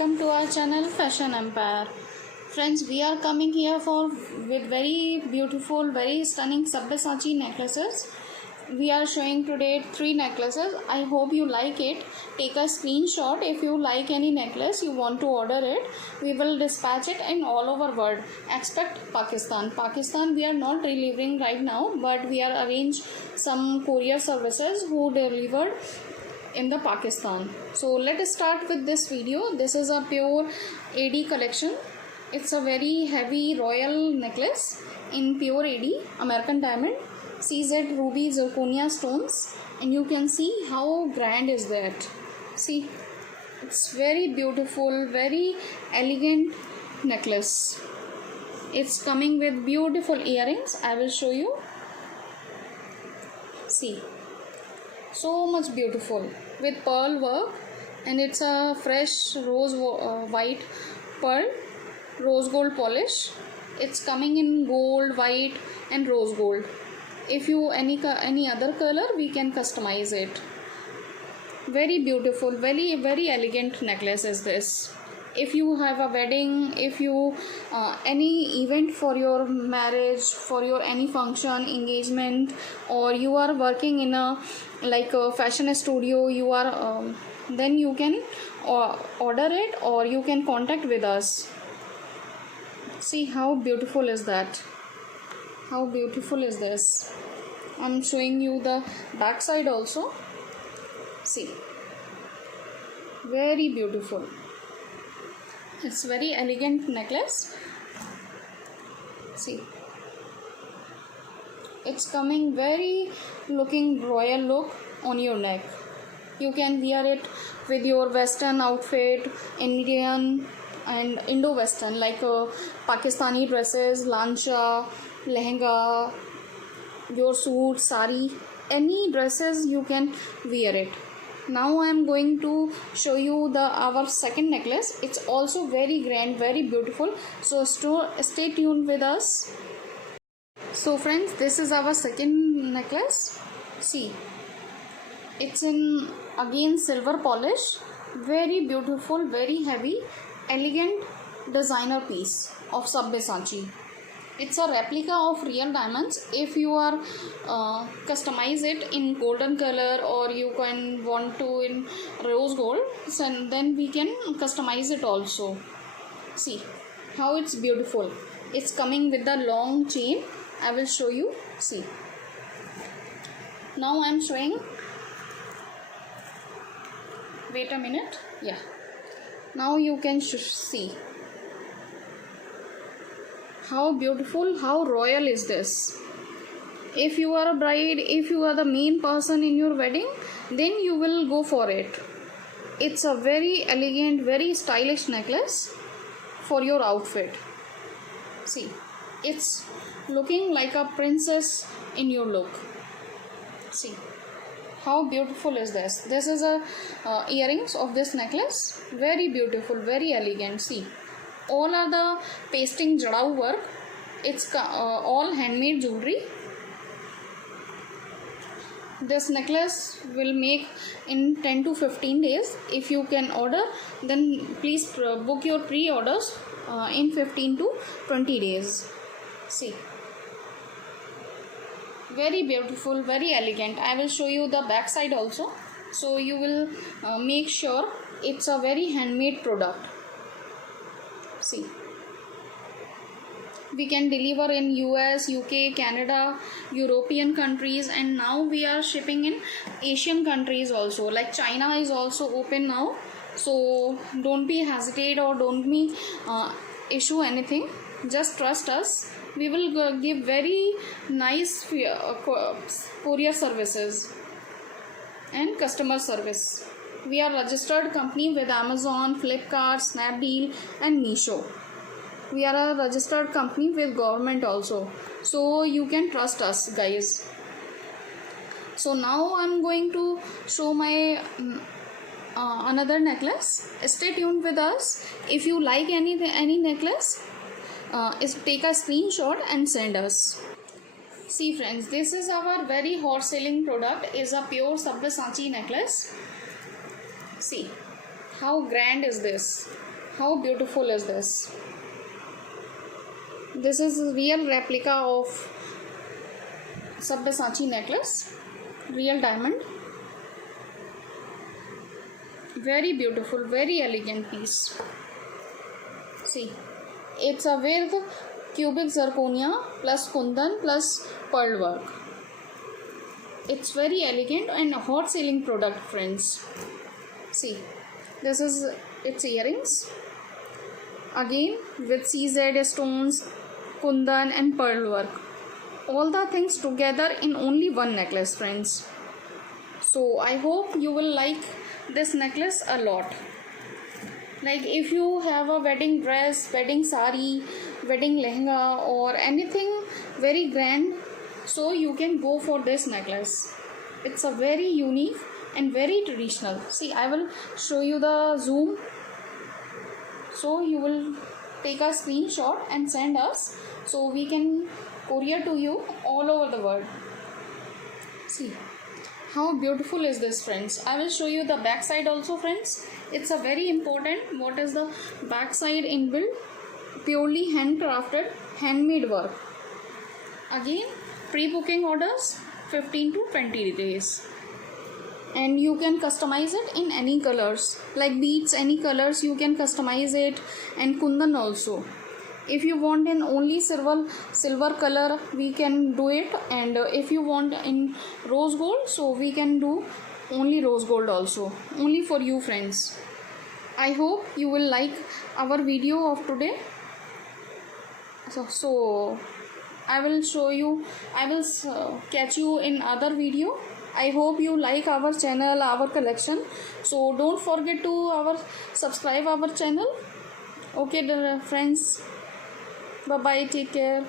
welcome to our channel Fashion Empire. Friends, we are coming here with very beautiful, very stunning Sabyasachi necklaces. We are showing today 3 necklaces. I hope you like it. Take a screenshot if you like any necklace, you want to order it. We will dispatch it in all over world except Pakistan. Pakistan we are not delivering right now, but we are arrange some courier services who delivered in the Pakistan. So let us start with this video. This is a pure AD collection. It's a very heavy royal necklace in pure AD, American diamond, CZ ruby zirconia stones, and you can see how grand is that. See, it's very beautiful, very elegant necklace. It's coming with beautiful earrings. I will show you. See, so much beautiful with pearl work, and it's a fresh rose white pearl, rose gold polish. It's coming in gold, white and rose gold. If you any other color, we can customize it. Very beautiful, very elegant necklace is this. If you have a wedding, if you any event for your marriage, for your any function, engagement, or you are working in a like a fashion studio, you are then you can order it or you can contact with us. See how beautiful is that. How beautiful is this. I'm showing you the back side also. See, very beautiful. It's very elegant necklace. See, it's coming very looking royal look on your neck. You can wear it with your western outfit, Indian and Indo-Western, like Pakistani dresses, lancha, lehenga, your suit, sari, any dresses you can wear it. Now I am going to show you our second necklace. It's also very grand, very beautiful. So stay tuned with us. So friends, this is our second necklace. See, it's in again silver polish. Very beautiful, very heavy, elegant designer piece of Sabyasachi. It's a replica of real diamonds. If you are customize it in golden color, or you can want to in rose gold, then we can customize it also. See how it's beautiful. It's coming with the long chain. I will show you. See, now I am showing. Wait a minute. Yeah, now you can see how beautiful, how royal is this. If you are a bride, if you are the main person in your wedding, then you will go for it. It's a very elegant, very stylish necklace for your outfit. See, it's looking like a princess in your look. See how beautiful is this. This is a earrings of this necklace. Very beautiful, very elegant. See, all are the pasting jadau work. It's all handmade jewelry. This necklace will make in 10 to 15 days. If you can order, then please book your pre-orders in 15 to 20 days. See, very beautiful, very elegant. I will show you the back side also, so you will make sure it's a very handmade product. See, we can deliver in US, UK, Canada, European countries, and now we are shipping in Asian countries also. Like China is also open now, so don't be hesitate or don't be issue anything. Just trust us. We will give very nice courier services and customer service. We are registered company with Amazon, Flipkart, Snapdeal and Meesho. We are a registered company with government also. So you can trust us, guys. So now I am going to show my another necklace. Stay tuned with us. If you like any necklace, take a screenshot and send us. See friends, this is our very hot selling product. Is a pure Sabyasachi necklace. See how grand is this. How beautiful is this? This is a real replica of Sabyasachi necklace, real diamond. Very beautiful, very elegant piece. See, it's a with cubic zirconia plus kundan plus pearl work. It's very elegant and hot selling product, friends. See, this is its earrings. Again with CZ stones, kundan and pearl work. All the things together in only one necklace, friends. So I hope you will like this necklace a lot. Like if you have a wedding dress, wedding sari, wedding lehenga or anything very grand, so you can go for this necklace. It's a very unique and very traditional. See, I will show you the zoom. So you will take a screenshot and send us, so we can courier to you all over the world. See how beautiful is this, friends. I will show you the back side also, friends. It's a very important. What is the back side inbuilt? Purely handcrafted, handmade work. Again, pre-booking orders 15 to 20 days. And you can customize it in any colors, like beads, any colors you can customize it, and kundan also. If you want in only silver color, we can do it, and if you want in rose gold, so we can do only rose gold also, only for you, friends. I hope you will like our video of today. So I will show you, I will catch you in other video. I hope you like our channel, our collection. So don't forget to subscribe our channel. Okay, friends. Bye bye. Take care.